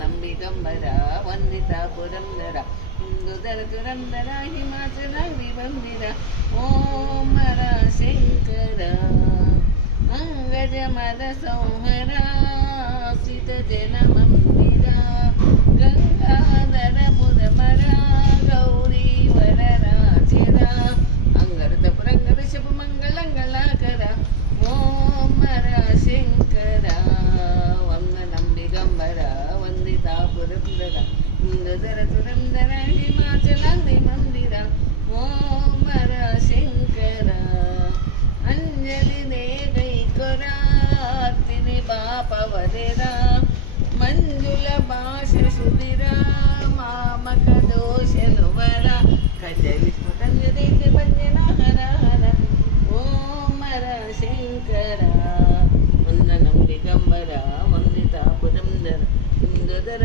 ನಂಬಿಗಂಬರ ವಂದಿತ ಪುರಂದರ ಇಂದುದರ ತುರಂದರ ಹಿಮಾಚಲ ವಿವಂದಿರ ಓಂ ಹರ ಶಂಕರ ಅಂಗಜ ಮದ ಸಂಹರ ಸಿತ ಜನ ಮಂದಿರ ಗಂಗಾಧರ ಮುರಮರ ಗೌರಿ ವರರಾಜಿರ ಅಂಗರದ ಪುರಂಗರ ಶುಭ ಮಂಗಳಂಗಳಕರ ಓಂ ಹರ ಶಂಕರ ವಂದ ನಂಬಿಗಂಬರ ವಂದಿತ ಪುರಂದರ ಇಂದುದರ ತುರಂದರ ಹಿಮಾಚಲ ಮಂದಿರ ಓಂ ಹರ ಶಂಕರ ಅಂಜಲಿ ದೇಗೈಕೊರ ತಿರಿ ಬಾಪವರೆರ ಮಂಜುಳ ಭಾಷ ಸುಧಿರ ಮಾಮಕ ದೋಷನುವರ ಕಜಲಿ ಪತಂಜಲಿ ಭಂಜನ ಹರ ಹರ ಓಂ ಹರ ಶಂಕರ ವಂದ ನಂಬಿಗಂಬರ ವಂದಿತ ಪುರಂದರ ಇಂದುದರ